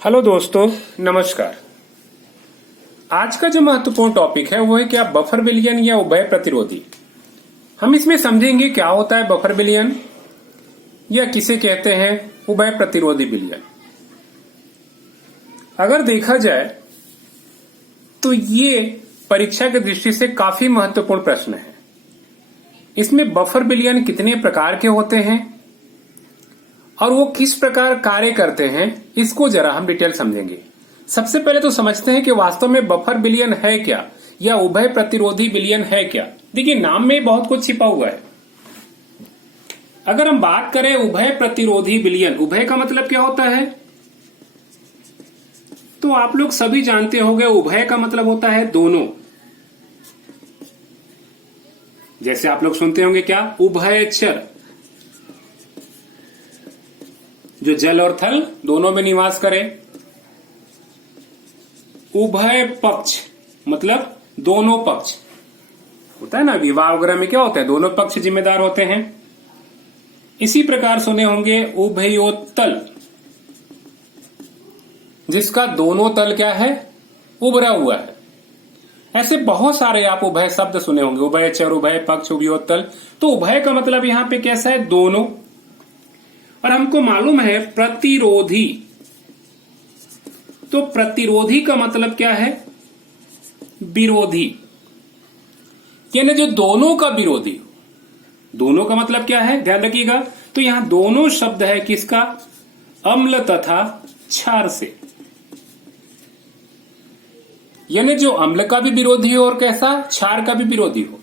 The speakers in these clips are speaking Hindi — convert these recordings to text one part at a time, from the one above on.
हेलो दोस्तों, नमस्कार। आज का जो महत्वपूर्ण टॉपिक है वो है क्या बफर विलयन या उभय प्रतिरोधी। हम इसमें समझेंगे क्या होता है बफर विलयन या किसे कहते हैं उभय प्रतिरोधी विलयन। अगर देखा जाए तो ये परीक्षा की दृष्टि से काफी महत्वपूर्ण प्रश्न है। इसमें बफर विलयन कितने प्रकार के होते हैं और वो किस प्रकार कार्य करते हैं, इसको जरा हम डिटेल समझेंगे। सबसे पहले तो समझते हैं कि वास्तव में बफर विलयन है क्या या उभय प्रतिरोधी विलयन है क्या। देखिए, नाम में बहुत कुछ छिपा हुआ है। अगर हम बात करें उभय प्रतिरोधी विलयन, उभय का मतलब क्या होता है तो आप लोग सभी जानते होंगे। उभय का मतलब होता है दोनों। जैसे आप लोग सुनते होंगे क्या, उभयचर, जो जल और थल दोनों में निवास करे। उभय पक्ष मतलब दोनों पक्ष होता है ना, विवाह वगैरह में क्या होता है, दोनों पक्ष जिम्मेदार होते हैं। इसी प्रकार सुने होंगे उभयोत्तल, जिसका दोनों तल क्या है, उभरा हुआ है। ऐसे बहुत सारे आप उभय शब्द सुने होंगे, उभयचर, उभय पक्ष, उभयोत्तल। तो उभय का मतलब यहां पे कैसा है, दोनों। और हमको मालूम है प्रतिरोधी, तो प्रतिरोधी का मतलब क्या है, विरोधी, यानी जो दोनों का विरोधी। दोनों का मतलब क्या है, ध्यान रखिएगा। तो यहां दोनों शब्द है किसका, अम्ल तथा क्षार से, यानी जो अम्ल का भी विरोधी हो और कैसा, क्षार का भी विरोधी हो।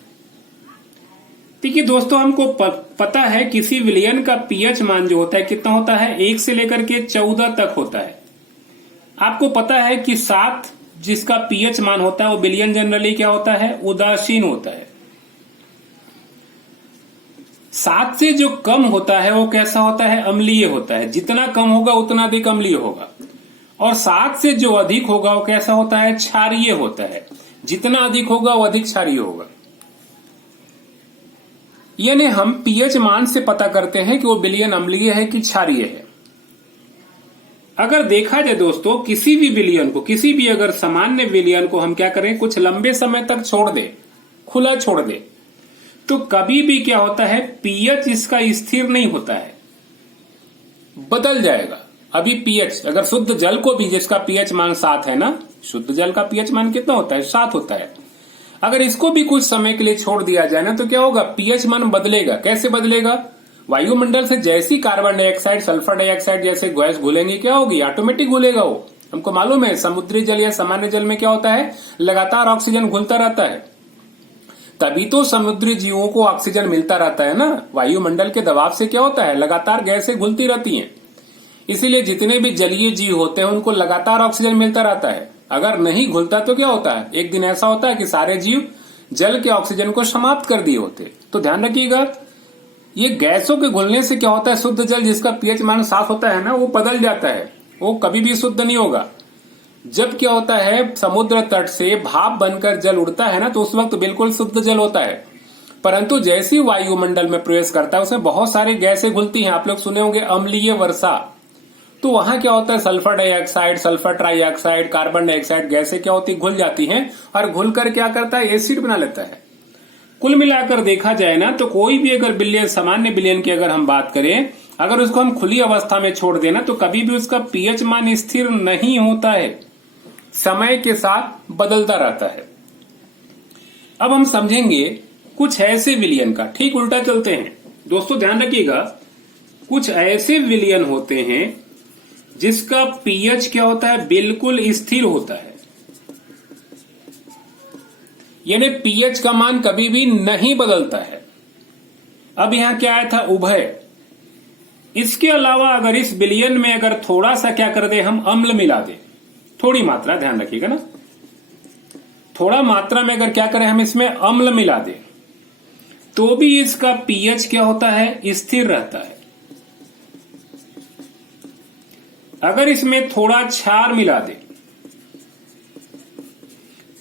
देखिए दोस्तों, हमको पता है किसी विलयन का पीएच मान जो होता है कितना होता है, 1 से लेकर के 14 तक होता है। आपको पता है कि 7 जिसका पीएच मान होता है वो विलयन जनरली क्या होता है, उदासीन होता है। 7 से जो कम होता है वो कैसा होता है, अम्लीय होता है। जितना कम होगा उतना अधिक अम्लीय होगा। और 7 से जो अधिक होगा वो कैसा होता है, क्षारीय होता है। जितना अधिक होगा वो अधिक क्षारीय होगा। यानी हम पीएच मान से पता करते हैं कि वो विलयन अम्लीय है कि क्षारीय है। अगर देखा जाए दोस्तों, किसी भी विलयन को, किसी भी अगर सामान्य विलयन को हम क्या करें, कुछ लंबे समय तक छोड़ दे, खुला छोड़ दे, तो कभी भी क्या होता है, पीएच इसका स्थिर नहीं होता है, बदल जाएगा। अभी पीएच, अगर शुद्ध जल को भी, जिसका पीएच मान 7 है ना, शुद्ध जल का पीएच मान कितना होता है, 7 होता है। अगर इसको भी कुछ समय के लिए छोड़ दिया जाए ना, तो क्या होगा, पीएच मान बदलेगा। कैसे बदलेगा, वायुमंडल से जैसी कार्बन डाइऑक्साइड, सल्फर डाइऑक्साइड जैसे गैस घुलेंगे, क्या होगी, ऑटोमेटिक घुलेगा वो। हमको मालूम है समुद्री जल या सामान्य जल में क्या होता है, लगातार ऑक्सीजन घुलता रहता है। तभी तो समुद्री जीवों को ऑक्सीजन मिलता रहता है ना। वायुमंडल के दबाव से क्या होता है, लगातार गैसें घुलती रहती हैं। इसीलिए जितने भी जलीय जीव होते हैं उनको लगातार ऑक्सीजन मिलता रहता है। अगर नहीं घुलता तो क्या होता है, एक दिन ऐसा होता है कि सारे जीव जल के ऑक्सीजन को समाप्त कर दिए होते। तो ध्यान रखिएगा, ये गैसों के घुलने से क्या होता है, शुद्ध जल जिसका पीएच मान 7 होता है ना, वो बदल जाता है, वो कभी भी शुद्ध नहीं होगा। जब क्या होता है, समुद्र तट से भाप बनकर जल उड़ता है ना, तो उस वक्त बिल्कुल शुद्ध जल होता है। परंतु जैसी वायुमंडल में प्रवेश करता है उसमें बहुत सारी गैसें घुलती हैं। आप लोग सुने होंगे अम्लीय वर्षा। तो वहां क्या होता है, sulphur dioxide, sulphur trioxide, carbon dioxide गैसें क्या होती है, घुल जाती हैं और घुलकर क्या करता है, एसिड बना लेता है। कुल मिलाकर देखा जाए ना, तो कोई भी अगर विलयन, सामान्य विलयन की अगर हम बात करें, अगर उसको हम खुली अवस्था में छोड़ देना तो कभी भी उसका पीएच मान स्थिर नहीं होता है, समय के साथ बदलता रहता है। अब हम समझेंगे कुछ ऐसे विलयन का, ठीक उल्टा चलते हैं दोस्तों, ध्यान रखिएगा। कुछ ऐसे विलयन होते हैं जिसका पीएच क्या होता है, बिल्कुल स्थिर होता है, यानी पीएच का मान कभी भी नहीं बदलता है। अब यहां क्या आया था, उभय। इसके अलावा अगर इस विलयन में अगर थोड़ा सा क्या कर दे, हम अम्ल मिला दे, थोड़ी मात्रा, ध्यान रखिएगा ना, थोड़ा मात्रा में अगर क्या करें, हम इसमें अम्ल मिला दे, तो भी इसका पीएच क्या होता है, स्थिर रहता है। अगर इसमें थोड़ा क्षार मिला दे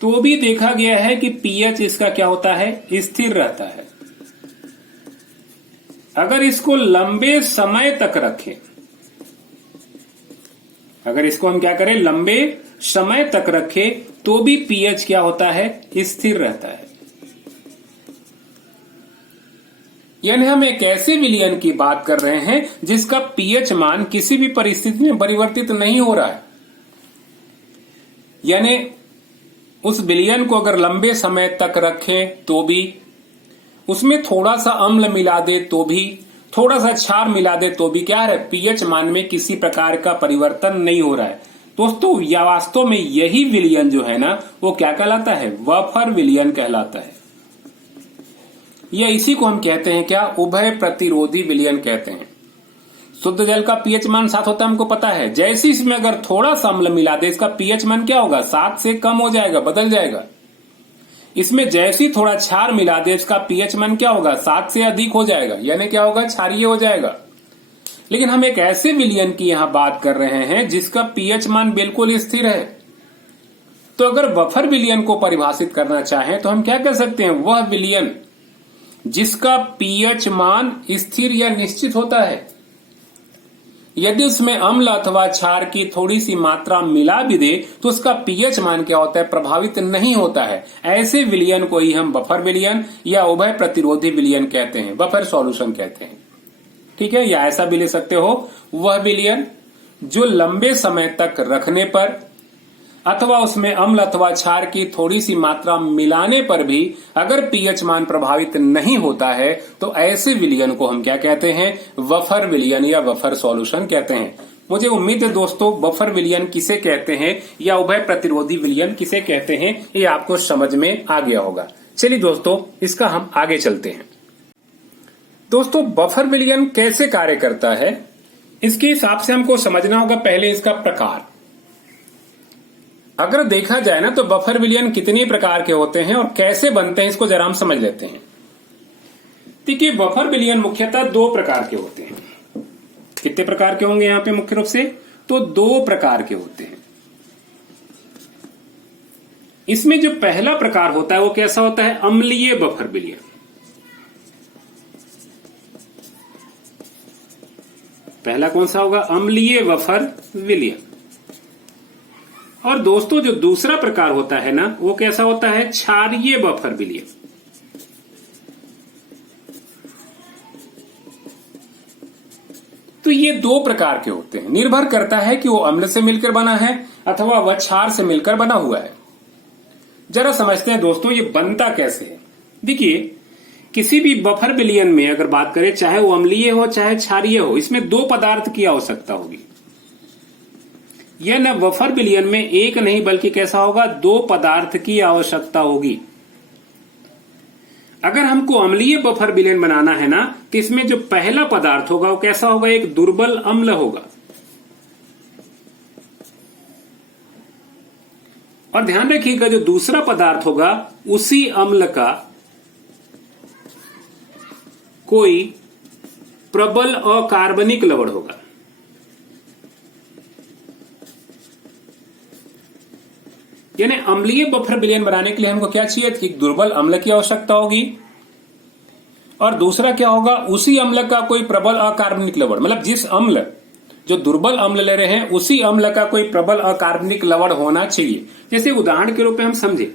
तो भी देखा गया है कि पीएच इसका क्या होता है, स्थिर रहता है। अगर इसको लंबे समय तक रखें अगर इसको हम क्या करें, लंबे समय तक रखें तो भी पीएच क्या होता है, स्थिर रहता है। यानी हम एक ऐसे विलयन की बात कर रहे हैं जिसका पीएच मान किसी भी परिस्थिति में परिवर्तित नहीं हो रहा है। यानी उस विलयन को अगर लंबे समय तक रखें तो भी, उसमें थोड़ा सा अम्ल मिला दे तो भी, थोड़ा सा क्षार मिला दे तो भी क्या है, पीएच मान में किसी प्रकार का परिवर्तन नहीं हो रहा है। दोस्तों या वास्तव में यही विलयन जो है ना वो क्या कहलाता है, बफर विलयन कहलाता है। या इसी को हम कहते हैं क्या, उभय प्रतिरोधी विलयन कहते हैं। शुद्ध जल का पीएच मान 7 होता है, हमको पता है। जैसे इसमें अगर थोड़ा सा अम्ल मिला दे, इसका पीएच मान क्या होगा, 7 से कम हो जाएगा, बदल जाएगा। इसमें जैसे ही थोड़ा क्षार मिला दे, इसका पीएच मान क्या होगा, 7 से अधिक हो जाएगा, यानी क्या होगा, क्षारीय हो जाएगा। लेकिन हम एक ऐसे विलयन की यहां बात कर रहे हैं जिसका पीएच मान बिल्कुल स्थिर है। तो अगर बफर विलयन को परिभाषित करना चाहें तो हम क्या कर सकते हैं, वह विलयन जिसका पीएच मान स्थिर या निश्चित होता है। यदि उसमें अम्ल अथवा क्षार की थोड़ी सी मात्रा मिला भी दे तो उसका पीएच मान क्या होता है, प्रभावित नहीं होता है। ऐसे विलयन को ही हम बफर विलयन या उभय प्रतिरोधी विलयन कहते हैं, बफर सॉल्यूशन कहते हैं। ठीक है, या ऐसा भी ले सकते हो, वह विलयन जो लंबे समय तक रखने पर अथवा उसमें अम्ल अथवा क्षार की थोड़ी सी मात्रा मिलाने पर भी अगर पीएच मान प्रभावित नहीं होता है तो ऐसे विलयन को हम क्या कहते हैं, बफर विलयन या बफर सॉल्यूशन कहते हैं। मुझे उम्मीद है दोस्तों बफर विलयन किसे कहते हैं या उभय प्रतिरोधी विलयन किसे कहते हैं ये आपको समझ में आ गया होगा। चलिए दोस्तों इसका हम आगे चलते हैं। दोस्तों बफर विलयन कैसे कार्य करता है, इसके हिसाब से हमको समझना होगा पहले इसका प्रकार। अगर देखा जाए ना तो बफर विलयन कितने प्रकार के होते हैं और कैसे बनते हैं इसको जरा हम समझ लेते हैं। देखिए बफर विलयन मुख्यतः 2 प्रकार के होते हैं। कितने प्रकार के होंगे यहाँ पे मुख्य रूप से, तो 2 प्रकार के होते हैं। इसमें जो पहला प्रकार होता है वो कैसा होता है, अम्लीय बफर विलयन। पहला कौन सा होगा, अम्लीय बफर विलयन। और दोस्तों जो दूसरा प्रकार होता है ना वो कैसा होता है, क्षारीय बफर विलयन। तो ये 2 प्रकार के होते हैं, निर्भर करता है कि वो अम्ल से मिलकर बना है अथवा वह क्षार से मिलकर बना हुआ है। जरा समझते हैं दोस्तों ये बनता कैसे है। देखिए किसी भी बफर विलयन में अगर बात करें, चाहे वो अम्लीय हो चाहे क्षारीय हो, इसमें 2 पदार्थ की आवश्यकता होगी। यह न बफर विलयन में एक नहीं बल्कि कैसा होगा, 2 पदार्थ की आवश्यकता होगी। अगर हमको अम्लीय बफर विलयन बनाना है ना तो इसमें जो पहला पदार्थ होगा वो कैसा होगा, एक दुर्बल अम्ल होगा। और ध्यान रखिएगा जो दूसरा पदार्थ होगा उसी अम्ल का कोई प्रबल अकार्बनिक लवण होगा। यानी अम्लीय बफर विलयन बनाने के लिए हमको क्या चाहिए कि दुर्बल अम्ल की आवश्यकता होगी और दूसरा क्या होगा, उसी अम्ल का कोई प्रबल अकार्बनिक लवण, मतलब जिस अम्ल जो दुर्बल अम्ल ले रहे हैं उसी अम्ल का कोई प्रबल अकार्बनिक लवण होना चाहिए। जैसे उदाहरण के रूप में हम समझे,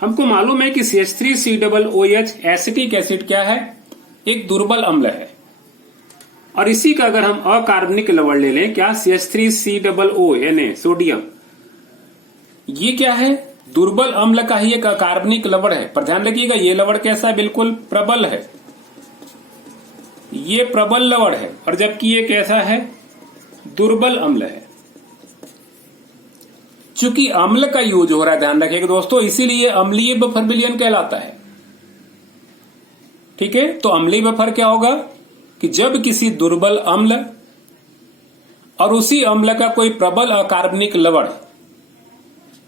हमको मालूम है कि CH3COOH एसिटिक एसिड क्या है, एक दुर्बल अम्ल है। और इसी का अगर हम अकार्बनिक लवण ले लें, क्या CH3COO Na सोडियम, ये क्या है, दुर्बल अम्ल का ही एक अकार्बनिक लवण है। पर ध्यान रखिएगा ये लवण कैसा है, बिल्कुल प्रबल है, ये प्रबल लवण है, और जबकि ये कैसा है, दुर्बल अम्ल है। चूंकि अम्ल का यूज हो रहा है, ध्यान रखिएगा दोस्तों, इसीलिए अम्लीय बफर विलयन कहलाता है। ठीक है, तो अम्लीय बफर क्या होगा कि जब किसी दुर्बल अम्ल और उसी अम्ल का कोई प्रबल अकार्बनिक लवण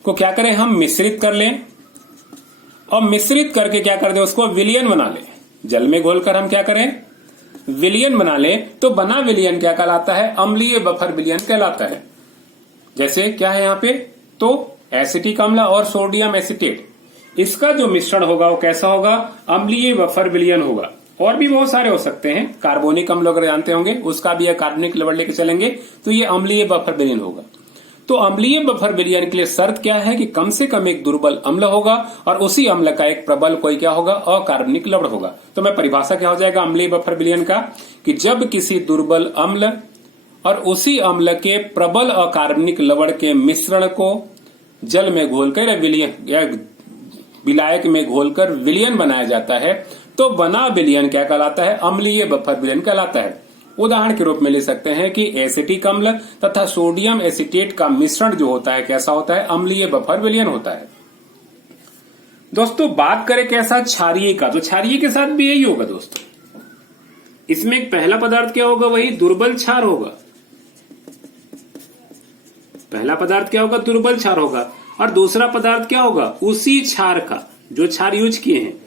को क्या करें, हम मिश्रित कर लें और मिश्रित करके क्या कर दें, उसको विलयन बना लें। जल में घोलकर हम क्या करें, विलयन बना लें, तो बना विलयन क्या कहलाता है, अम्लीय बफर विलयन कहलाता है। जैसे क्या है यहाँ पे, तो एसिटिक अम्ल और सोडियम एसिटेट, इसका जो मिश्रण होगा वो कैसा होगा, अम्लीय बफर विलयन होगा। और भी बहुत सारे हो सकते हैं। कार्बोनिक अम्ल अगर जानते होंगे उसका भी कार्बनिक लवण लेके चलेंगे तो ये अम्लीय बफर विलयन होगा। तो अम्लीय बफर विलयन के लिए शर्त क्या है कि कम से कम एक दुर्बल अम्ल होगा और उसी अम्ल का एक प्रबल कोई क्या होगा, अकार्बनिक लवण होगा। तो मैं परिभाषा क्या हो जाएगा अम्लीय बफर विलयन का कि जब किसी दुर्बल अम्ल और उसी अम्ल के प्रबल अकार्बनिक लवण के मिश्रण को जल में घोलकर विलयन या विलायक में घोलकर विलयन बनाया जाता है तो बना विलयन क्या कहलाता है, अम्लीय बफर विलयन कहलाता है। उदाहरण के रूप में ले सकते हैं कि एसिटिक अम्ल तथा सोडियम एसिटेट का मिश्रण जो होता है कैसा होता है, अम्लीय बफर विलयन होता है। दोस्तों बात करें कैसा, क्षारीय का, तो क्षारीय के साथ भी यही होगा दोस्तों। इसमें एक पहला पदार्थ क्या होगा, वही दुर्बल क्षार होगा। पहला पदार्थ क्या होगा, दुर्बल क्षार होगा और दूसरा पदार्थ क्या होगा, उसी क्षार का, जो क्षार यूज किए हैं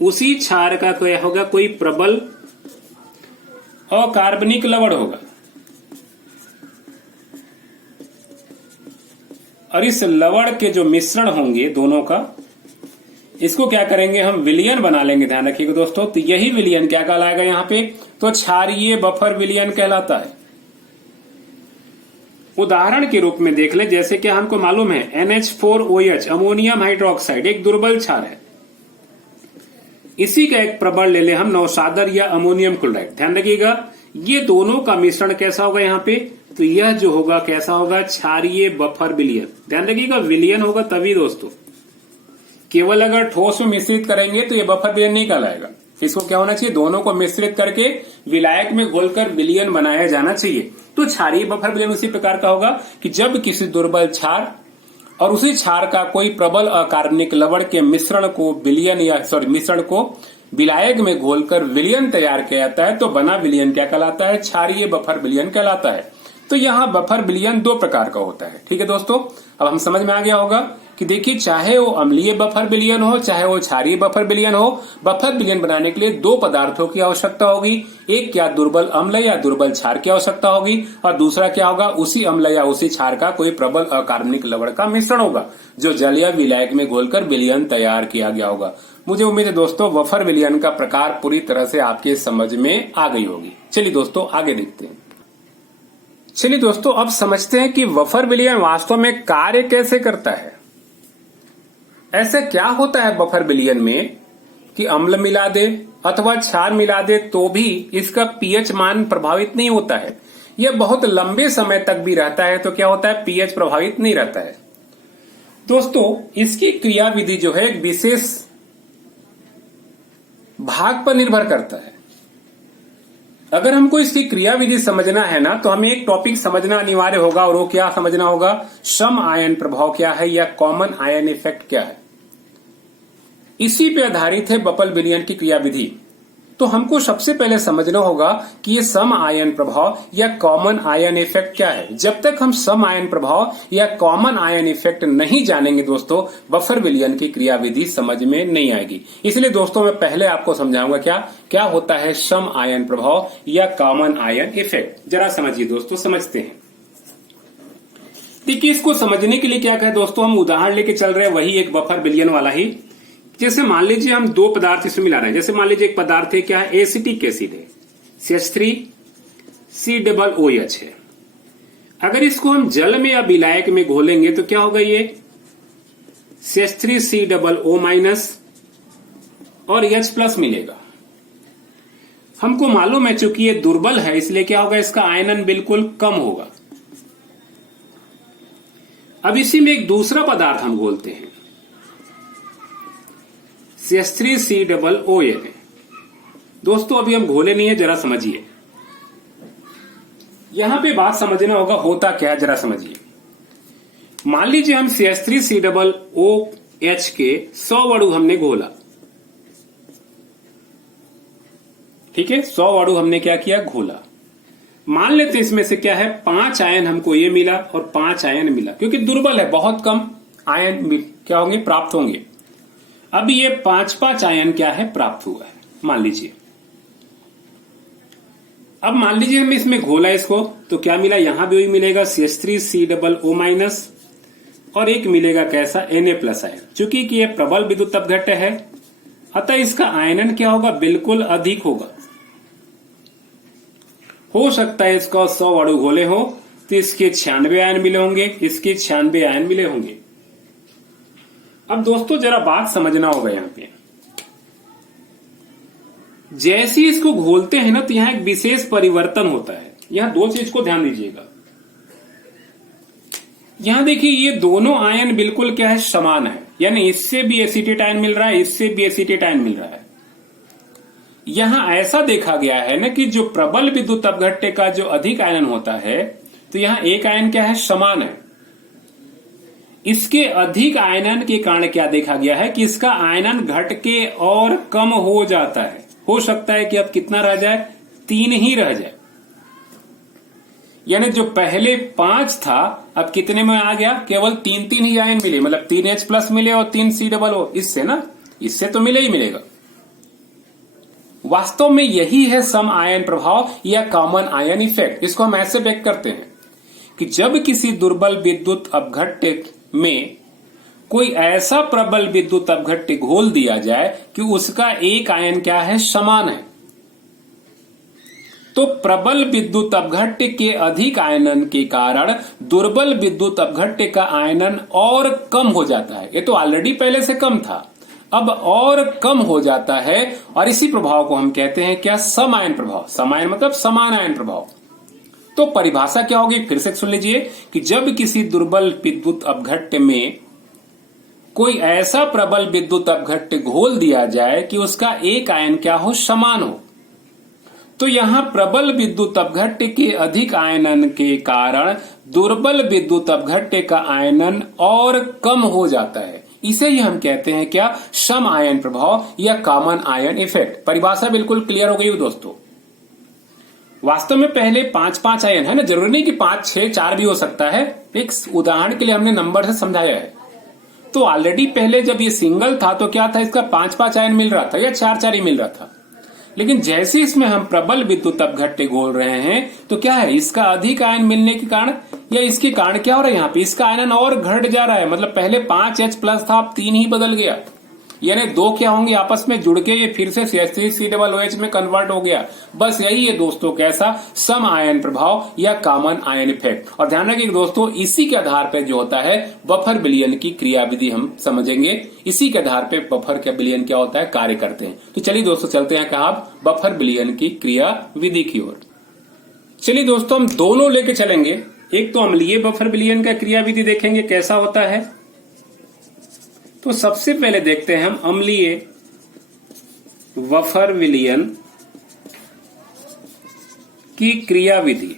उसी क्षार का क्या होगा, कोई प्रबल अकार्बनिक लवण होगा। और इस लवण के जो मिश्रण होंगे दोनों का, इसको क्या करेंगे हम, विलयन बना लेंगे। ध्यान रखिएगा दोस्तों, तो यही विलयन क्या कहलाएगा यहाँ पे, तो क्षारीय बफर विलयन कहलाता है। उदाहरण के रूप में देख लें, जैसे कि हमको मालूम है NH4OH अमोनियम हाइड्रोक्साइड एक दुर्बल क्षार है। इसी का एक प्रबल ले ले हम नौशादर या अमोनियम क्लोराइड। ध्यान रखिएगा ये दोनों का मिश्रण कैसा होगा यहाँ पे, तो यह जो होगा कैसा होगा, क्षारीय बफर विलयन। ध्यान रखिएगा विलयन होगा तभी दोस्तों, केवल अगर ठोस में मिश्रित करेंगे तो ये बफर विलयन नहीं कहलाएगा। इसको क्या होना चाहिए, दोनों को मिश्रित करके विलायक में घोलकर विलयन बनाया जाना चाहिए। तो क्षारीय बफर विलयन उसी प्रकार का होगा कि जब किसी दुर्बल क्षार और उसी क्षार का कोई प्रबल अकार्बनिक लवण के मिश्रण को मिश्रण को विलायक में घोलकर विलयन तैयार किया जाता है तो बना विलयन क्या कहलाता है, क्षारीय बफर विलयन कहलाता है। तो यहाँ बफर विलयन दो प्रकार का होता है। ठीक है दोस्तों, अब हम समझ में आ गया होगा कि देखिए चाहे वो अम्लीय बफर विलयन हो चाहे वो क्षारीय बफर विलयन हो, बफर विलयन बनाने के लिए दो पदार्थों की आवश्यकता होगी। एक क्या दुर्बल अम्ल या दुर्बल क्षार की आवश्यकता होगी और दूसरा क्या होगा, उसी अम्ल या उसी क्षार का कोई प्रबल अकार्बनिक लवण का मिश्रण होगा जो जल या विलायक में घोलकर विलयन तैयार किया गया होगा। मुझे उम्मीद है दोस्तों बफर विलयन का प्रकार पूरी तरह से आपके समझ में आ गई होगी। चलिए दोस्तों आगे देखते हैं। चलिए दोस्तों अब समझते हैं कि बफर विलयन वास्तव में कार्य कैसे करता है। ऐसा क्या होता है बफर विलयन में कि अम्ल मिला दे अथवा क्षार मिला दे तो भी इसका पीएच मान प्रभावित नहीं होता है, यह बहुत लंबे समय तक भी रहता है। तो क्या होता है, पीएच प्रभावित नहीं रहता है। दोस्तों इसकी क्रियाविधि जो है एक विशेष भाग पर निर्भर करता है। अगर हमको इसकी क्रियाविधि समझना है ना तो हमें एक टॉपिक समझना अनिवार्य होगा और वो क्या समझना होगा, सम आयन प्रभाव क्या है या कॉमन आयन इफेक्ट क्या है। इसी पे आधारित है बफर विलयन की क्रियाविधि। तो हमको सबसे पहले समझना होगा कि ये सम आयन प्रभाव या कॉमन आयन इफेक्ट क्या है। जब तक हम सम आयन प्रभाव या कॉमन आयन इफेक्ट नहीं जानेंगे दोस्तों बफर विलयन की क्रियाविधि समझ में नहीं आएगी। इसलिए दोस्तों मैं पहले आपको समझाऊंगा क्या होता है सम आयन प्रभाव या कॉमन आयन इफेक्ट। जरा समझिए दोस्तों, समझते हैं। देखिए इसको समझने के लिए क्या कहे दोस्तों, हम उदाहरण लेके चल रहे हैं वही एक बफर विलयन वाला ही। जैसे मान लीजिए हम दो पदार्थ इसमें मिला रहे हैं। जैसे मान लीजिए एक पदार्थ है क्या है, एसिटिक एसिड है, CH3COOH है। अगर इसको हम जल में या विलायक में घोलेंगे तो क्या होगा, ये CH3COO- और H+ मिलेगा। हमको मालूम है चूंकि ये दुर्बल है इसलिए क्या होगा, इसका आयनन बिल्कुल कम होगा। अब इसी में एक दूसरा पदार्थ हम घोलते हैं, CH3COOH है। दोस्तों अभी हम घोले नहीं है, जरा समझिए। यहां पे बात समझना होगा होता क्या है, जरा समझिए। मान लीजिए हम CH3COOH के 100 अणु हमने घोला। ठीक है, 100 अणु हमने क्या किया, घोला। मान लेते इसमें से क्या है 5 आयन हमको ये मिला और 5 आयन मिला, क्योंकि दुर्बल है बहुत कम आयन क्या होंगे, प्राप्त होंगे। अब ये 5 आयन क्या है, प्राप्त हुआ है मान लीजिए। अब मान लीजिए हम इसमें घोला इसको तो क्या मिला, यहां भी वही मिलेगा CH3COO- और एक मिलेगा कैसा, Na+ आयन। चूंकि कि ये प्रबल विद्युत अपघट्य है अतः इसका आयनन क्या होगा, बिल्कुल अधिक होगा। हो सकता है इसका 100 अणु गोले हो तो इसके 96 आयन मिले होंगे, इसके 96 आयन मिले होंगे। अब दोस्तों जरा बात समझना होगा यहां पे, जैसे ही इसको घोलते हैं ना तो यहां एक विशेष परिवर्तन होता है। यहां दो चीज को ध्यान दीजिएगा। यहां देखिए ये दोनों आयन बिल्कुल क्या है, समान है, यानी इससे भी एसीटेट आयन मिल रहा है, इससे भी एसीटेट आयन मिल रहा है। यहां ऐसा देखा गया है ना कि जो प्रबल विद्युत अपघट्य का जो अधिक आयनन होता है, तो यहां एक आयन क्या है, समान है। इसके अधिक आयनन के कारण क्या देखा गया है कि इसका आयनन घट के और कम हो जाता है। हो सकता है कि अब कितना रह जाए, 3 ही रह जाए, यानी जो पहले 5 था अब कितने में आ गया, केवल 3 ही आयन मिले, मतलब 3H+ मिले और 3COO, इससे ना, इससे तो मिले ही मिलेगा। वास्तव में यही है सम आयन प्रभाव या कॉमन आयन इफेक्ट। इसको हम ऐसे व्यक्त करते हैं कि जब किसी दुर्बल विद्युत अपघट्य में कोई ऐसा प्रबल विद्युत अपघट्य घोल दिया जाए कि उसका एक आयन क्या है, समान है, तो प्रबल विद्युत अपघट्य के अधिक आयनन के कारण दुर्बल विद्युत अपघट्य का आयनन और कम हो जाता है। ये तो ऑलरेडी पहले से कम था, अब और कम हो जाता है, और इसी प्रभाव को हम कहते हैं क्या, सम आयन प्रभाव। सम आयन मतलब समान आयन प्रभाव। तो परिभाषा क्या होगी, फिर से सुन लीजिए कि जब किसी दुर्बल विद्युत अपघट्य में कोई ऐसा प्रबल विद्युत अपघट्य घोल दिया जाए कि उसका एक आयन क्या हो, समान हो, तो यहां प्रबल विद्युत अपघट्य के अधिक आयनन के कारण दुर्बल विद्युत अपघट्य का आयनन और कम हो जाता है। इसे ही हम कहते हैं क्या, सम आयन प्रभाव या कॉमन आयन इफेक्ट। परिभाषा बिल्कुल क्लियर हो गई दोस्तों। वास्तव में पहले 5 आयन है ना, जरूरी नहीं कि 5, 6, 4 भी हो सकता है। एक उदाहरण के लिए हमने नंबर से समझाया है। तो ऑलरेडी पहले जब ये सिंगल था तो क्या था, इसका 5 आयन मिल रहा था या 4 ही मिल रहा था। लेकिन जैसे इसमें हम प्रबल विद्युत अपघट्य घोल रहे हैं तो क्या है, इसका अधिक आयन मिलने के कारण या इसके कारण क्या हो रहा है, यहाँ पे इसका आयनन और घट जा रहा है। मतलब पहले 5H+ था, अब 3 ही बदल गया, यानी 2 क्या होंगे, आपस में जुड़ के ये फिर से CH3COOH में कन्वर्ट हो गया। बस यही है दोस्तों कैसा, सम आयन प्रभाव या कॉमन आयन इफेक्ट। और ध्यान रखिए दोस्तों, इसी के आधार पर जो होता है बफर विलयन की क्रियाविधि हम समझेंगे। इसी के आधार पर बफर का विलयन क्या होता है, कार्य करते हैं। तो चलिए दोस्तों चलते हैं कहा, बफर विलयन की क्रियाविधि की ओर। चलिए दोस्तों हम दोनों लेके चलेंगे। एक तो अम्लीय बफर विलयन का क्रियाविधि देखेंगे कैसा होता है। तो सबसे पहले देखते हैं हम अम्लीय बफर विलयन की क्रियाविधि।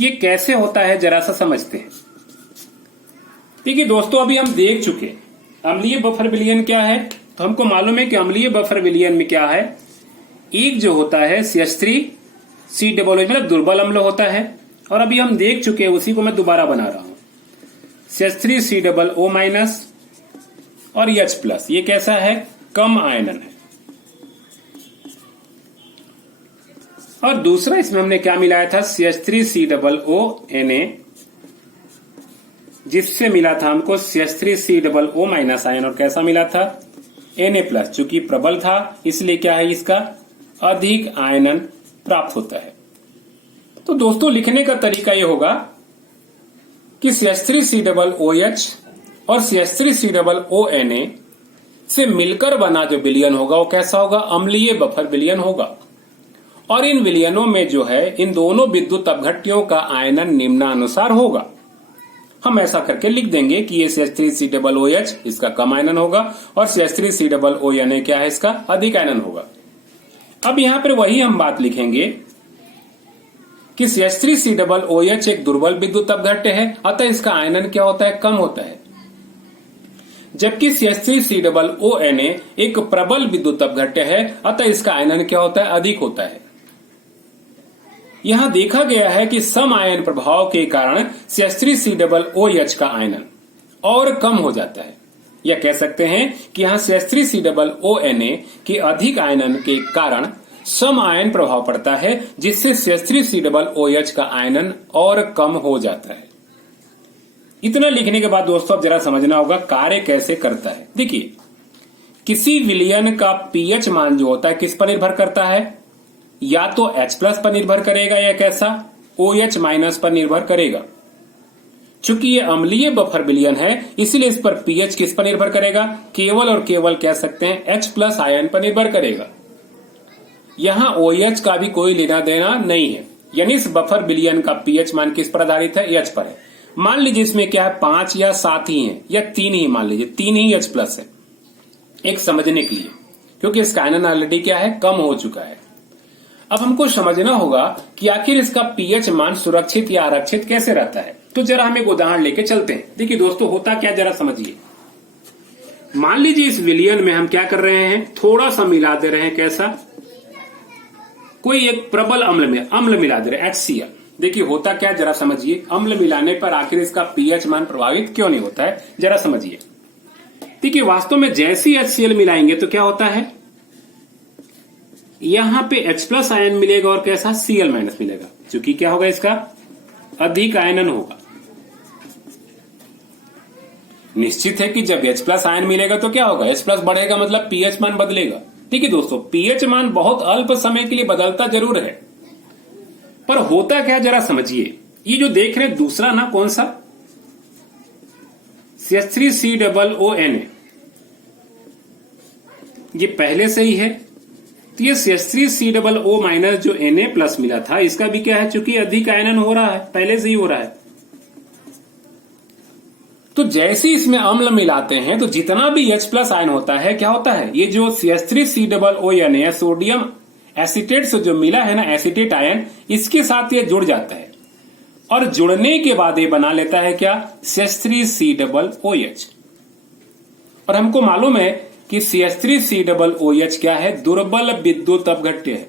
ये कैसे होता है जरा सा समझते हैं। देखिए दोस्तों, अभी हम देख चुके अम्लीय बफर विलयन क्या है। तो हमको मालूम है कि अम्लीय बफर विलयन में क्या है, एक जो होता है CH3COOH मतलब दुर्बल अम्ल होता है, और अभी हम देख चुके हैं, उसी को मैं दोबारा बना रहा हूं। CH3COO- और H+, ये कैसा है, कम आयनन है। और दूसरा इसमें हमने क्या मिलाया था, CH3COONA, जिससे मिला था हमको CH3COO- आयन, और कैसा मिला था, Na+। चूंकि प्रबल था इसलिए क्या है, इसका अधिक आयनन प्राप्त होता है। तो दोस्तों लिखने का तरीका यह होगा कि CH3COOH और CH3COONA से मिलकर बना जो विलयन होगा वो कैसा होगा, अम्लीय बफर विलयन होगा। और इन विलयनों में जो है, इन दोनों विद्युत अपघट्यों का आयनन निम्नानुसार होगा। हम ऐसा करके लिख देंगे कि ये CH3COOH इसका कम आयनन होगा और CH3COONA क्या है, इसका अधिक आयनन होगा। अब यहां पर वही हम बात लिखेंगे कि CH3COOH एक दुर्बल विद्युत अपघट्य है, अतः इसका आयनन क्या होता है, कम होता है। जबकि CH3COONA एक प्रबल विद्युत अपघट्य है, अतः इसका आयनन क्या होता है, अधिक होता है। यहां देखा गया है कि सम आयन प्रभाव के कारण CH3COOH का आयनन और कम हो जाता है, या कह सकते हैं कि यहां CH3COONA के अधिक आयनन के कारण सम आयन प्रभाव पड़ता है, जिससे CH3COOH का आयनन और कम हो जाता है। इतना लिखने के बाद दोस्तों अब जरा समझना होगा कार्य कैसे करता है। देखिए किसी विलयन का पीएच मान जो होता है किस पर निर्भर करता है, या तो H प्लस पर निर्भर करेगा या कैसा OH माइनस पर निर्भर करेगा। चूंकि ये अम्लीय बफर विलयन है इसलिए इस पर पीएच किस पर निर्भर करेगा, केवल और केवल कह सकते हैं H प्लस आयन पर निर्भर करेगा। यहां OH का भी कोई लेना देना नहीं है, यानी इस बफर विलयन का पीएच मान किस पर आधारित है, H पर है। मान लीजिए इसमें क्या है 5 या 7 ही है या 3 ही, मान लीजिए 3 ही H प्लस है, एक समझने के लिए, क्योंकि इसका आयनन ऑलरेडी क्या है कम हो चुका है। अब हमको समझना होगा कि आखिर इसका पीएच मान सुरक्षित या आरक्षित कैसे रहता है। तो जरा हम एक उदाहरण लेके चलते हैं। देखिए दोस्तों होता क्या जरा समझिए। मान लीजिए इस विलयन में हम क्या कर रहे हैं, थोड़ा सा मिला दे रहे हैं, कैसा, कोई एक प्रबल अम्ल में अम्ल मिला दे रहे हैं HCl। देखिए होता क्या जरा समझिए, अम्ल मिलाने पर आखिर इसका पीएच मान प्रभावित क्यों नहीं होता है, जरा समझिए। देखिए वास्तव में जैसे ही HCl मिलाएंगे तो क्या होता है, यहां पे H प्लस आयन मिलेगा और कैसा Cl माइनस मिलेगा, क्योंकि क्या होगा इसका अधिक आयनन होगा। निश्चित है कि जब H प्लस आयन मिलेगा तो क्या होगा, H प्लस बढ़ेगा मतलब पीएच मान बदलेगा। ठीक है दोस्तों, पीएच मान बहुत अल्प समय के लिए बदलता जरूर है, पर होता क्या जरा समझिए। ये जो देख रहे हैं दूसरा ना कौन सा CH3COONA, ये पहले से ही है। तो ये CH3COO माइनस जो Na प्लस मिला था इसका भी क्या है, चूंकि अधिक आयनन हो रहा है, पहले से ही हो रहा है। तो जैसे इसमें अम्ल मिलाते हैं तो जितना भी H प्लस आयन होता है क्या होता है, ये जो CH3COO या सोडियम एसीटेट से जो मिला है ना एसीटेट आयन, इसके साथ ये जुड़ जाता है और जुड़ने के बाद ये बना लेता है क्या, CH3COOH। और हमको मालूम है कि CH3COOH क्या है, दुर्बल विद्युत अपघट्य है।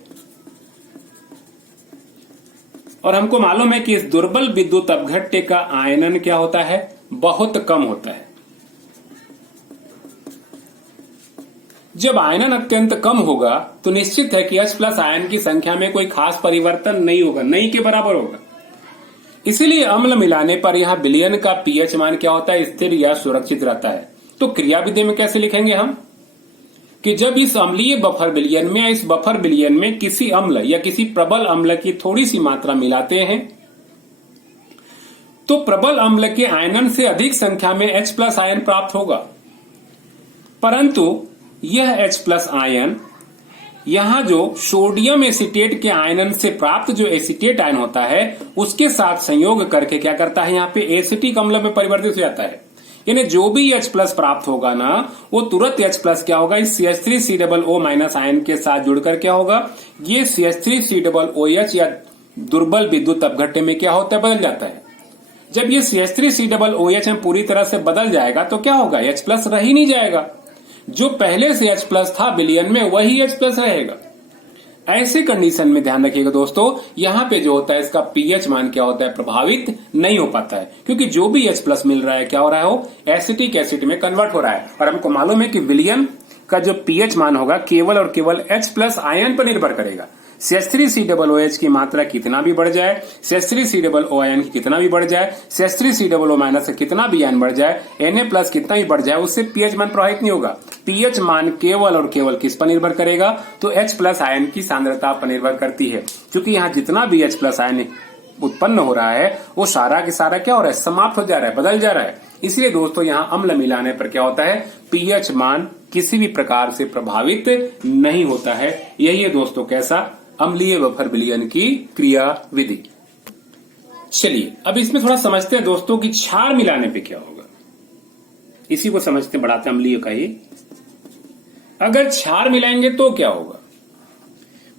और हमको मालूम है कि इस दुर्बल विद्युत अपघट्य का आयनन क्या होता है, बहुत कम होता है। जब आयनन अत्यंत कम होगा तो निश्चित है कि H प्लस आयन की संख्या में कोई खास परिवर्तन नहीं होगा, नहीं के बराबर होगा। इसलिए अम्ल मिलाने पर यहां विलयन का पीएच मान क्या होता है, स्थिर या सुरक्षित रहता है। तो क्रियाविधि में कैसे लिखेंगे हम, कि जब इस अम्लीय बफर विलयन में या इस बफर विलयन में किसी अम्ल या किसी प्रबल अम्ल की थोड़ी सी मात्रा मिलाते हैं तो प्रबल अम्ल के आयनन से अधिक संख्या में H प्लस आयन प्राप्त होगा, परंतु यह H प्लस आयन यहां जो सोडियम एसीटेट के आयनन से प्राप्त जो एसीटेट आयन होता है उसके साथ संयोग करके क्या करता है, यहाँ पे एसिटिक अम्ल में परिवर्तित हो जाता है। यानी जो भी H प्लस प्राप्त होगा ना वो तुरंत H प्लस क्या होगा, इस CH3COO माइनस आयन के साथ जुड़कर क्या होगा, ये CH3COOH या दुर्बल विद्युत अपघट्य में क्या होता है, बदल जाता है। जब ये CH3COOH में पूरी तरह से बदल जाएगा तो क्या होगा, H प्लस रह ही नहीं जाएगा, जो पहले से H प्लस था विलयन में वही H प्लस रहेगा। ऐसे कंडीशन में ध्यान रखिएगा दोस्तों, यहाँ पे जो होता है इसका पीएच मान क्या होता है, प्रभावित नहीं हो पाता है, क्योंकि जो भी H प्लस मिल रहा है क्या हो रहा है, वो एसिटिक एसिड में कन्वर्ट हो रहा है। और हमको मालूम है कि विलयन का जो पीएच मान होगा केवल और केवल H प्लस आयन पर निर्भर करेगा। CH3COOH की मात्रा कितना भी बढ़ जाए, CH3COO आयन की कितना भी बढ़ जाए, CH3COO माइनस से कितना भी आयन बढ़ जाए, Na प्लस कितना भी बढ़ जाए, उससे पीएच मान प्रभावित नहीं होगा। पीएच मान केवल और केवल किस पर निर्भर करेगा, तो H प्लस आयन की सांद्रता पर निर्भर करती है, क्योंकि यहाँ जितना भी H प्लस आयन उत्पन्न हो रहा है वो सारा के सारा क्या हो रहा है, समाप्त हो जा रहा है, बदल जा रहा है। इसलिए दोस्तों यहाँ अम्ल मिलाने पर क्या होता है, पीएच मान किसी भी प्रकार से प्रभावित नहीं होता है। यही है दोस्तों कैसा, अम्लीय बफर विलयन की क्रिया विधि। चलिए अब इसमें थोड़ा समझते हैं दोस्तों कि क्षार मिलाने पे क्या होगा, इसी को समझते हैं, बढ़ाते हैं अम्लीय का ही। अगर क्षार मिलाएंगे तो क्या होगा,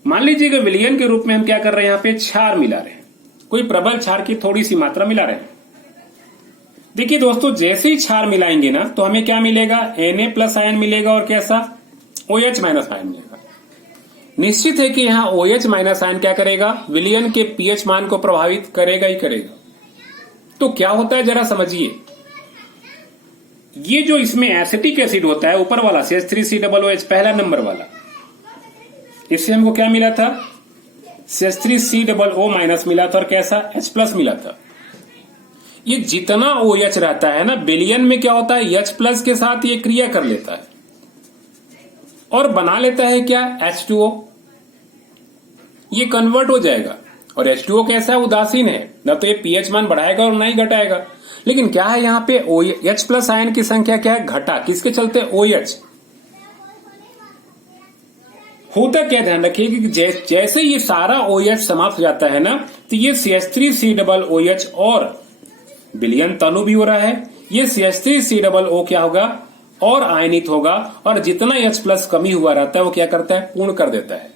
मान लीजिए कि विलयन के रूप में हम क्या कर रहे हैं, यहाँ पे क्षार मिला रहे हैं, कोई प्रबल क्षार की थोड़ी सी मात्रा मिला रहे हैं। देखिए दोस्तों जैसे ही क्षार मिलाएंगे ना तो हमें क्या मिलेगा, Na प्लस आयन मिलेगा और कैसा, OH माइनस आयन मिलेगा। निश्चित है कि यहाँ OH माइनस आयन क्या करेगा, विलयन के पीएच मान को प्रभावित करेगा ही करेगा। तो क्या होता है जरा समझिए, ये जो इसमें एसिटिक एसिड होता है ऊपर वाला CH3COOH पहला नंबर वाला, इससे हमको क्या मिला था, CH3COO माइनस मिला था और कैसा H प्लस मिला था। ये जितना OH रहता है ना विलयन में क्या होता है, H प्लस के साथ ये क्रिया कर लेता है। और बना लेता है क्या, H2O। ये कन्वर्ट हो जाएगा और H2O कैसा है, उदासीन है, ना तो ये पीएच मान बढ़ाएगा और ना ही घटाएगा। लेकिन क्या है यहाँ पे OH प्लस आयन की संख्या क्या है, घटा, किसके चलते, OH। होता क्या, ध्यान रखिए कि जैसे ये सारा OH समाप्त हो जाता है ना, तो ये CH3COOH और विलयन तनु भी हो रहा है, ये CH3COO क्या होगा, और आयनित होगा, और जितना H प्लस कमी हुआ रहता है वो क्या करता है, पूर्ण कर देता है।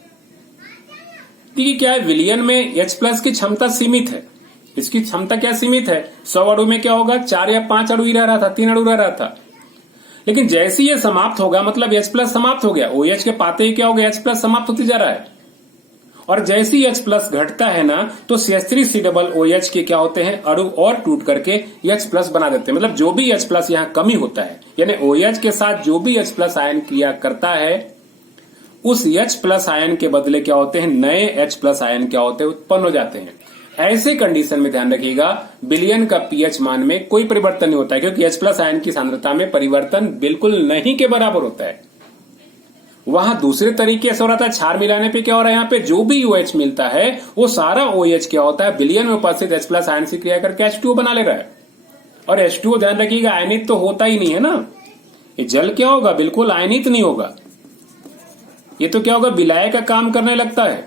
देखिए क्या है, विलयन में H प्लस की क्षमता सीमित है, इसकी क्षमता क्या सीमित है, 100 अणु में क्या होगा, 4 या 5 अणु ही रह रहा था, 3 अणु रह रहा था। लेकिन जैसे ये समाप्त होगा, मतलब H प्लस समाप्त हो गया, OH के पाते ही क्या हो गया, H प्लस समाप्त होते जा रहा है। और जैसे ही H प्लस घटता है ना, तो CH3COOH के क्या होते हैं, अणु और टूट करके H प्लस बना देते हैं। मतलब जो भी H प्लस यहाँ कमी होता है, यानी OH के साथ जो भी H प्लस आयन क्रिया करता है, उस H प्लस आयन के बदले क्या होते हैं, नए H प्लस आयन क्या होते हैं, उत्पन्न हो जाते हैं। ऐसे कंडीशन में ध्यान रखिएगा, विलयन का पीएच मान में कोई परिवर्तन नहीं होता है, क्योंकि H प्लस आयन की सांद्रता में परिवर्तन बिल्कुल नहीं के बराबर होता है। वहां दूसरे तरीके से हो रहा था, क्षार मिलाने पे क्या हो रहा है, यहाँ पे जो भी OH मिलता है वो सारा OH क्या होता है, विलयन में उपस्थित H प्लस आयन से क्रिया करके H2O बना ले रहा है। और H2O ध्यान रखिएगा आयनित तो होता ही नहीं है ना, ये जल क्या होगा, बिल्कुल आयनित नहीं होगा, ये तो क्या होगा, विलायक का काम करने लगता है।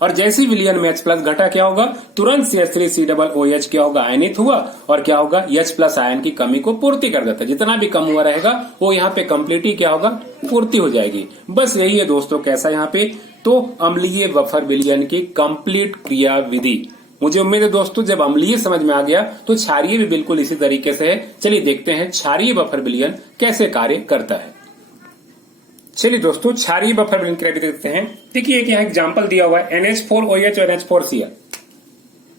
और जैसी विलयन में H प्लस घटा क्या होगा, तुरंत CH3COOH क्या होगा, आयनित हुआ, और क्या होगा, H प्लस आयन की कमी को पूर्ति कर देता है। जितना भी कम हुआ रहेगा वो यहाँ पे कंप्लीटली क्या होगा, पूर्ति हो जाएगी। बस यही है दोस्तों, कैसा यहाँ पे, तो अम्लीय बफर विलयन की कंप्लीट क्रिया विधि। मुझे उम्मीद है दोस्तों जब अम्लीय समझ में आ गया तो क्षारीय भी बिल्कुल इसी तरीके से है। चलिए देखते हैं क्षारीय बफर विलयन कैसे कार्य करता है। चलिए दोस्तों क्षारीय बफर विलयन की क्रिया देखते हैं। देखिए एक यहाँ एग्जांपल दिया हुआ है, NH4OH और NH4Cl।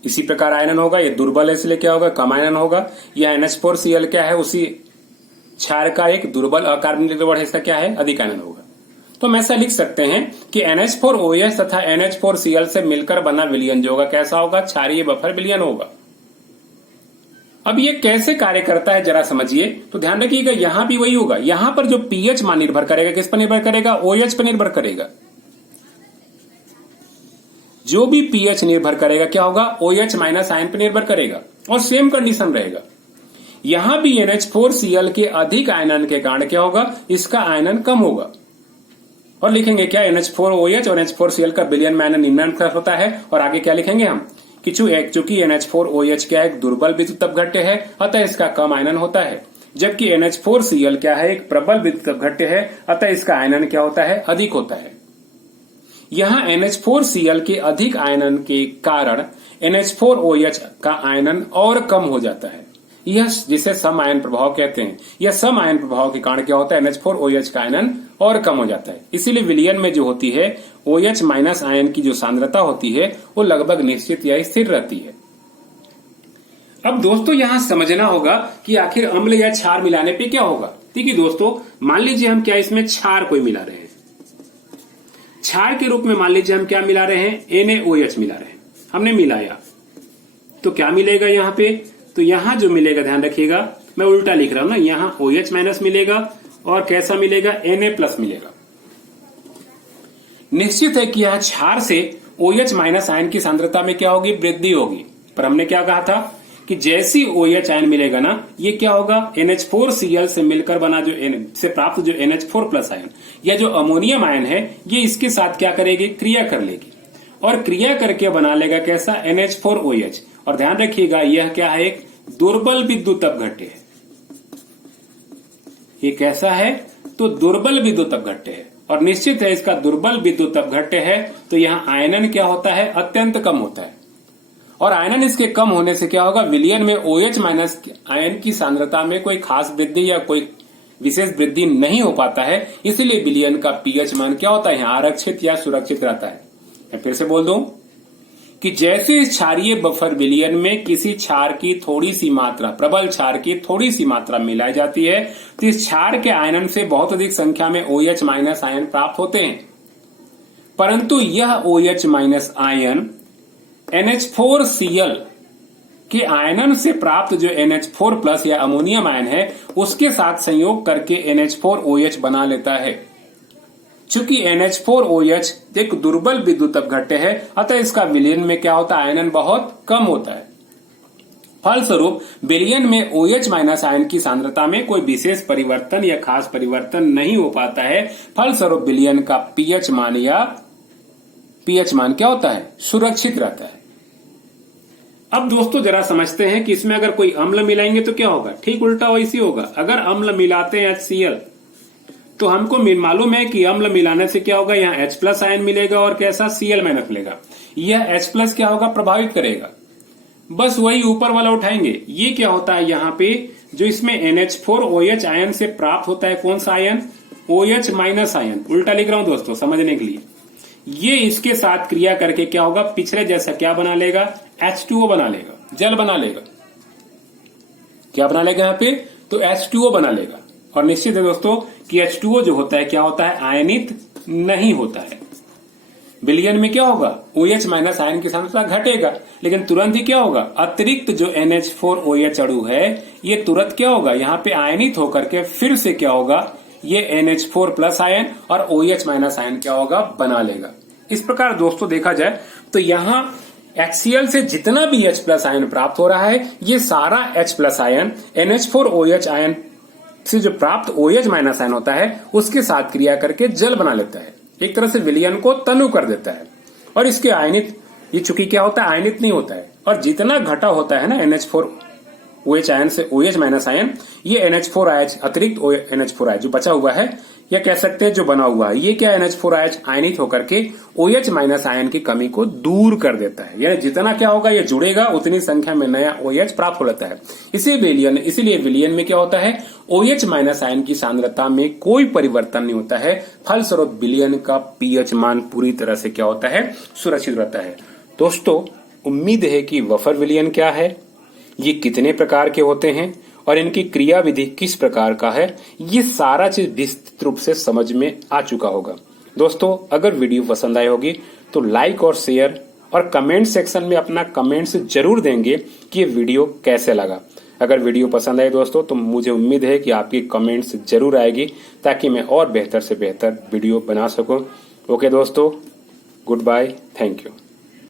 इसी प्रकार आयनन होगा, ये दुर्बल है इसलिए क्या होगा, कम आयनन होगा। यह NH4Cl क्या है, उसी क्षार का एक दुर्बल अकार्बनिक द्रव्य है, इसका क्या है, अधिक आयनन होगा। तो हम ऐसा लिख सकते हैं कि NH4OH तथा NH4Cl से मिलकर बना विलयन जो होगा कैसा होगा, क्षारीय बफर विलयन होगा। अब ये कैसे कार्य करता है जरा समझिए। तो ध्यान रखिएगा यहां भी वही होगा, यहां पर जो पीएच मान निर्भर करेगा, किस पर निर्भर करेगा, OH पर निर्भर करेगा। जो भी पीएच निर्भर करेगा क्या होगा, OH माइनस आयन पर निर्भर करेगा। और सेम कंडीशन रहेगा, यहां भी NH4Cl के अधिक आयनन के कारण क्या होगा, इसका आयनन कम होगा। और लिखेंगे क्या, NH4OH और NH4Cl का विलयन में आयनन निम्नानुसार होता है। और आगे क्या लिखेंगे हम, कि चूंकि NH4OH क्या एक दुर्बल विद्युत अपघट्य है, अतः इसका कम आयनन होता है, जबकि NH4Cl क्या है एक प्रबल विद्युत अपघट्य है, अतः इसका आयनन क्या होता है, अधिक होता है। यहाँ NH4Cl के अधिक आयनन के कारण NH4OH का आयनन और कम हो जाता है, यह जिसे सम आयन प्रभाव कहते हैं। यह सम आयन प्रभाव के कारण क्या होता है, NH4OH का आयनन और कम हो जाता है। इसीलिए विलयन में जो होती है OH माइनस आयन की जो सांद्रता होती है वो लगभग निश्चित या स्थिर रहती है। अब दोस्तों यहां समझना होगा कि आखिर अम्ल या क्षार मिलाने पे क्या होगा। ठीक है दोस्तों, मान लीजिए हम क्या इसमें क्षार कोई मिला रहे हैं, क्षार के रूप में मान लीजिए हम क्या मिला रहे हैं, NaOH मिला रहे हैं, हमने मिलाया तो क्या मिलेगा यहाँ पे, तो यहां जो मिलेगा ध्यान रखिएगा, मैं उल्टा लिख रहा हूं ना, यहां OH माइनस मिलेगा और कैसा मिलेगा, Na प्लस मिलेगा। निश्चित है कि यहां क्षार से OH माइनस आयन की सांद्रता में क्या होगी, वृद्धि होगी। पर हमने क्या कहा था कि जैसी OH आयन मिलेगा ना, ये क्या होगा, NH4Cl से मिलकर बना जो से प्राप्त जो NH4 प्लस आयन या जो अमोनियम आयन है, ये इसके साथ क्या करेगी, क्रिया कर लेगी और क्रिया करके बना लेगा कैसा, NH4OH। और ध्यान रखिएगा यह क्या है, एक दुर्बल विद्युत अपघट्य है। ये कैसा है, तो दुर्बल विद्युत अपघट्य है। और निश्चित है इसका दुर्बल विद्युत अपघट्य है तो यहाँ आयनन क्या होता है, अत्यंत कम होता है। और आयनन इसके कम होने से क्या होगा, विलयन में OH माइनस आयन की सांद्रता में कोई खास वृद्धि या कोई विशेष वृद्धि नहीं हो पाता है। इसलिए विलयन का पीएच मान क्या होता है, यहाँ आरक्षित या सुरक्षित रहता है। मैं फिर से बोल दूं कि जैसे इस क्षारीय बफर विलयन में किसी क्षार की थोड़ी सी मात्रा, प्रबल क्षार की थोड़ी सी मात्रा मिलाई जाती है, तो इस क्षार के आयनन से बहुत अधिक संख्या में OH माइनस आयन प्राप्त होते हैं। परंतु यह OH माइनस आयन NH4Cl के आयनन से प्राप्त जो NH4 प्लस या अमोनियम आयन है उसके साथ संयोग करके NH4OH बना लेता है। चूंकि NH4OH एक दुर्बल विद्युत अपघट्य है, अतः इसका विलयन में क्या होता है, आयनन बहुत कम होता है। फलस्वरूप विलयन में OH माइनस आयन की सांद्रता में कोई विशेष परिवर्तन या खास परिवर्तन नहीं हो पाता है। फलस्वरूप विलयन का pH मान क्या होता है, सुरक्षित रहता है। अब दोस्तों जरा समझते हैं कि इसमें अगर कोई अम्ल मिलाएंगे तो क्या होगा। ठीक उल्टा वैसी होगा। अगर अम्ल मिलाते हैं HCl तो हमको मालूम है कि अम्ल मिलाने से क्या होगा, यहाँ H+ आयन मिलेगा और कैसा Cl- मिलेगा। यह H+ क्या होगा, प्रभावित करेगा। बस वही ऊपर वाला उठाएंगे। ये क्या होता है, यहाँ पे जो इसमें NH4OH आयन से प्राप्त होता है कौन सा आयन, OH माइनस आयन। उल्टा लिख रहा हूं दोस्तों समझने के लिए। ये इसके साथ क्रिया करके क्या होगा, पिछले जैसा क्या बना लेगा, H2O बना लेगा, जल बना लेगा। क्या बना लेगा यहाँ पे, तो H2O बना लेगा। और निश्चित है दोस्तों कि H2O जो होता है क्या होता है, आयनित नहीं होता है। विलयन में क्या होगा, OH माइनस आयन की सांद्रता घटेगा, लेकिन तुरंत ही क्या होगा, अतिरिक्त जो NH4OH अणु है ये तुरंत क्या होगा, यहाँ पे आयनित होकर के फिर से क्या होगा, ये NH4+ आयन और OH माइनस आयन क्या होगा, बना लेगा। इस प्रकार दोस्तों देखा जाए तो यहाँ HCl से जितना भी H+ आयन प्राप्त हो रहा है, ये सारा H+ आयन NH4OH आयन से जो प्राप्त OH माइनस आयन होता है उसके साथ क्रिया करके जल बना लेता है। एक तरह से विलयन को तनु कर देता है। और इसके आयनित, ये चूंकि क्या होता है, आयनित नहीं होता है। और जितना घटा होता है ना NH4OH आयन से OH माइनस आयन, ये NH4OH अतिरिक्त NH4OH जो बचा हुआ है, या कह सकते हैं जो बना हुआ है, ये क्या NH4OH आयनित होकर के OH माइनस आयन की कमी को दूर कर देता है। यानी जितना क्या होगा, ये जुड़ेगा उतनी संख्या में नया OH प्राप्त हो जाता है। इसीलिए विलयन में क्या होता है, OH माइनस आयन की सांद्रता में कोई परिवर्तन नहीं होता है। फलस्वरूप विलयन का pH मान पूरी तरह से क्या होता है, सुरक्षित रहता है। दोस्तों उम्मीद है कि बफर विलयन क्या है, ये कितने प्रकार के होते हैं और इनकी क्रिया विधि किस प्रकार का है, ये सारा चीज विस्तृत रूप से समझ में आ चुका होगा। दोस्तों अगर वीडियो पसंद आई होगी तो लाइक और शेयर और कमेंट सेक्शन में अपना कमेंट्स जरूर देंगे कि ये वीडियो कैसे लगा। अगर वीडियो पसंद आए दोस्तों तो मुझे उम्मीद है कि आपकी कमेंट्स जरूर आएगी, ताकि मैं और बेहतर से बेहतर वीडियो बना सकूं। ओके दोस्तों, गुड बाय, थैंक यू।